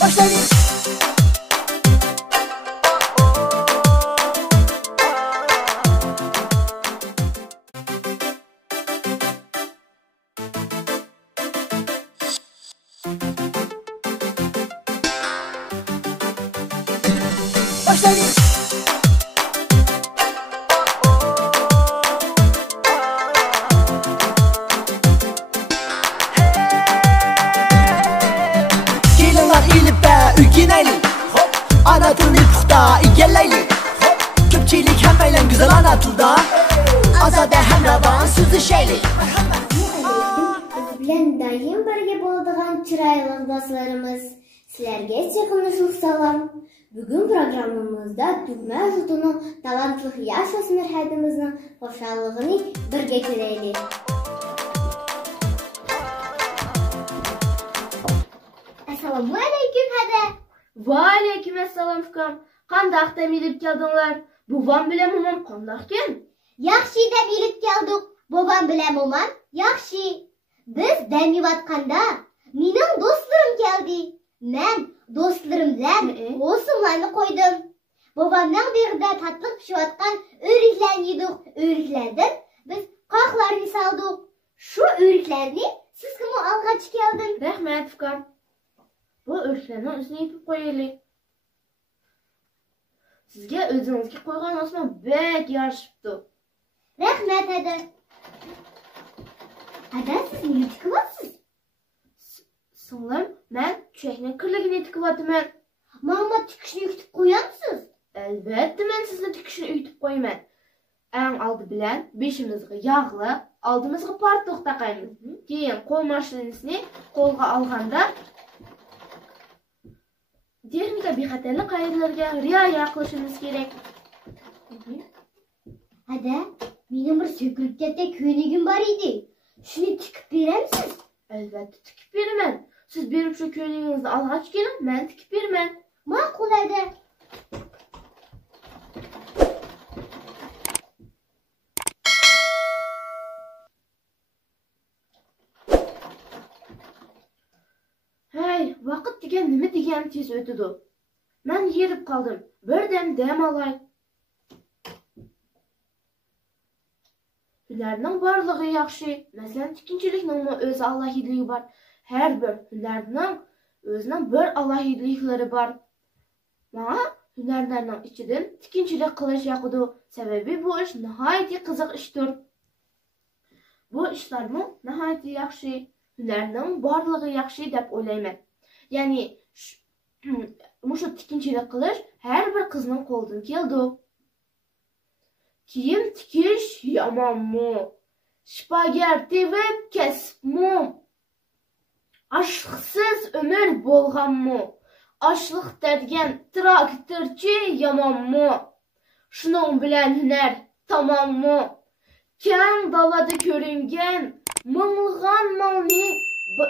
Başlayın. Başlayın. Gelinlar ilip be ülgineyli, ana tilini puxta igelleyli. Köpçilik hemmeyle güzel ana tilda, azade hemravan sözü şeyli. Bilen daim birge boladigan chiroyli dostlarimiz, sizlarga yaqinlashib salom. Bugun programmamizda Tugma Jutuning talantli yosh o'smir haydimizning xushalligini birga ko'raylik. Assalomu alaykum hada. Va alaykum assalom ukam. Qanday milib keldinglar? Bobam bilan momam qandoqkan? Yaxshi deb yilib keldik. Bobam bilan momam yaxshi. Biz dam yeyotganda mening do'stlarim keldi. Men do'stlarim bilan o'simlarni qo'ydim. Bobomning berida tatliq pishayotgan o'riklarni yedik. O'riklardan biz qoqlarni soldik. Shu o'riklarni sizga olg'ach keldim. Rahmat ukam. Bu o'riklarni o'zini yetib qo'yaylik. Sizga o'zingizga qo'ygan osmon bek yarashibdi. Rahmat hada. Hada siz nima tikyapsiz? Singlim, men tushakning kirligini tikyapman. Mama tikishni yutib qo'yamsiz? Albatta, men sizni tikishni yutib qo'yaman. Eng oldi bilan beshimizga yog'li, oldimizga partoq taqaymiz. Keyin qo'l mashinasini qo'lga olganda texnika bexatarlik qoidalariga rioya qilishimiz kerak. Hada, mening bir so'kilib ketgan ko'ylagim bor edi. Shuni tikib berasiz? Albatta tikib beraman. Siz berib shu ko'ylagingizni olg'ach keling, men tikib beraman. Ma'qul hada. Hey, vaqt degan nima degan tez o'tdi. Men yerib qoldim. Birdan dam olay. Hunarning borligi yaxshi. Masalan, tikkinchilikning o'z alohidligi bor. Har bir hunarning o'zining bir alohidliklari bor. Menga hunarlarning ichidan tikkinchilik qilish yoqdi. Sababi bu ish nihoyatda qiziq ishdir. Bu ishlarmi nihoyatda yaxshi. Hunarning borligi yaxshi deb o'ylayman. Ya'ni mushu tikkinchilik qilish har bir qizning qo'lidan keldi. Kiyim tikish yomonmi? Shpagar tevib kasbmi? Ashqsiz umr bo'lganmi? Ashliq degan traktorchi yomonmi? Shuning bilan hunar tamommi? Kang dalada ko'ringan ming'ilg'an molni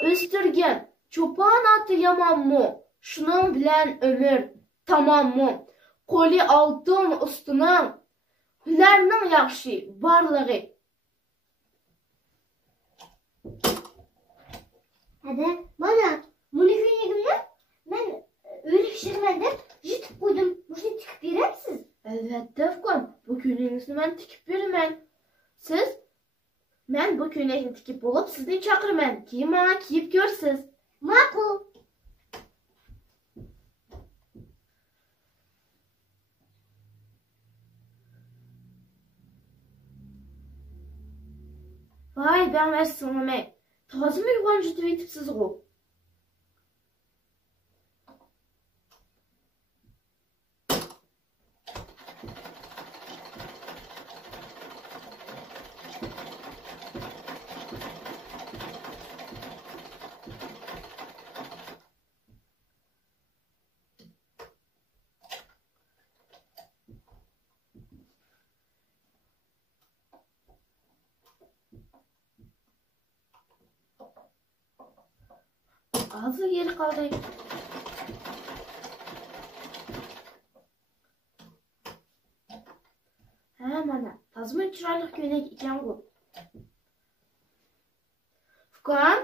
o'stirgan cho'pon oti yomonmi? Shuning bilan umr tamommi? Qo'li oltin ustining hunarning yaxshi borlig'i. Hada, mana buni ko'ylagimni men o'lik shirman deb yutib qo'ydim. Buni tikib berasiz? Albatta ukam, bu ko'ylagingizni men tikib beraman. Siz men bu ko'ylakni tikib bo'lib sizni chaqiraman. Keyin mana kiyib ko'rsiz. Ma'qul. Vay, ben versiyonumay. Tozimi yuvan jutib etibsiz g'u. Azı yeri kaldı. Ha mana Azmı chiroyli ko'ylak ekan bu. Fukon?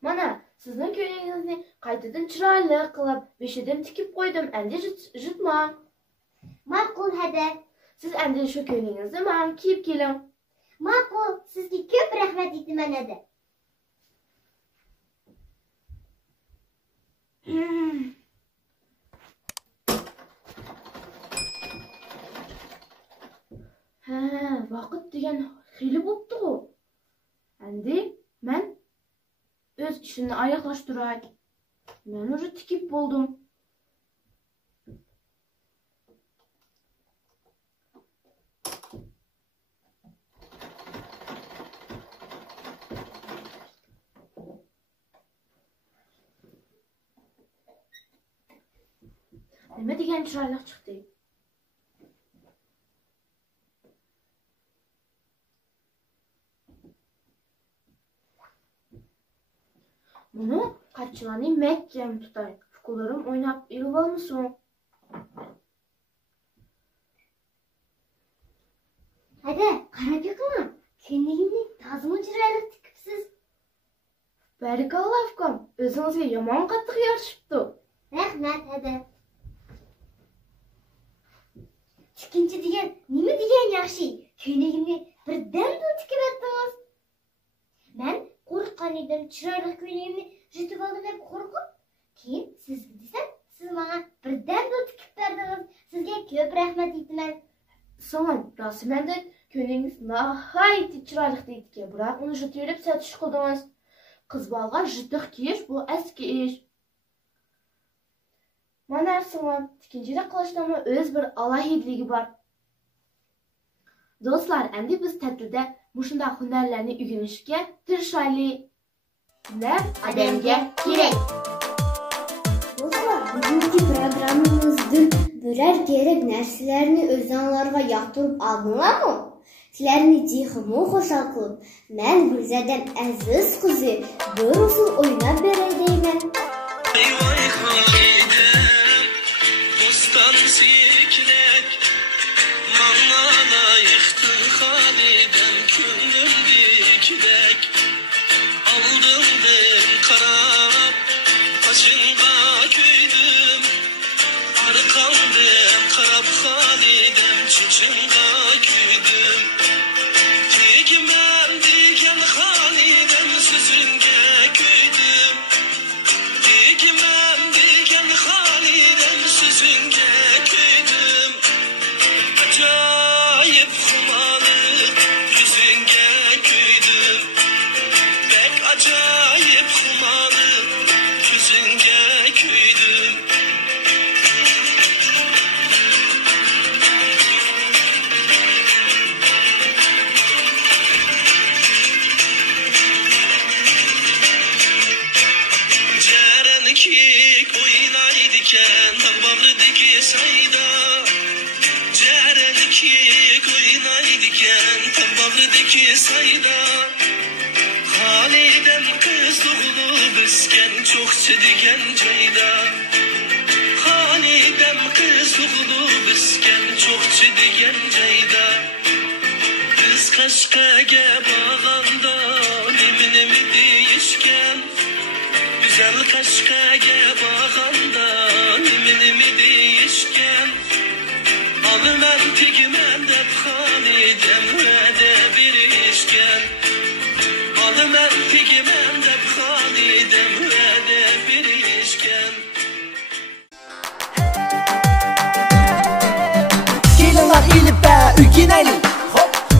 Mana, sizning ko'ylagingizni qaytadan chiroyli qilib, beshidan tikib qo'ydim. Endi jitmang. Ma'qul hada. Siz endi shu ko'ylagingizni men kiyib keling. Ma'qul, sizga ko'p rahmat aytaman hada. Ha, vaqt degan xili bo'pti-ku. Endi men o'z ishimni oyoqlashtiray. Men уже tikib bo'ldim. Nima degan chiroyli chiqdi? Bunu kaççılarını mekkem tutay. Fukularım oynap ilib olmuşsun. Hadi, qarab yiqilma. Ko'ylagimni tazmin chiroyli tikibsiz. Barikallah Fukon, o'zingizga yomon qattiq yarashibdi. Rahmat hada. Tikkinchi degan nima degan yaxshi. Ko'ylagimni birdan tikib etdingiz. Men qo'rqqan edim, chiroyli ko'ylagimni yutib oldim deb qo'rqib, keyin sizga desam, siz menga birdan tikib berdingiz. Sizga ko'p rahmat aytaman. Salom, rasmenda ko'ylagingiz nihoyatda chiroyli ekan, biroq uni jitib satish qildingiz. Qiz bolaga jitiq kiyish bu eski ish. Mana salom, tikkinchilik qilishning o'z bir alohidligi bor. Do'stlar, endi biz ta'tilda mushunday hunarlarni o'rganishga tirishaylik. Hunar odamga kerak. Do'stlar, bugungi programmamizda biror kerak narsalarni o'zingizlarga yoqtirib oldinglarmi? Sizlarni jihimi xushal qilib, men Gulzadam Aziz qizi bir usul o'ynab beray deyman.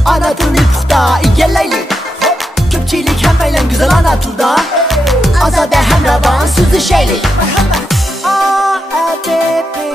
Ana tilini puxta egallaylik. Ko'pchilik hammaylar go'zal ana tilda. Ozoda ham ravon so'zlashaylik. A, A, B, B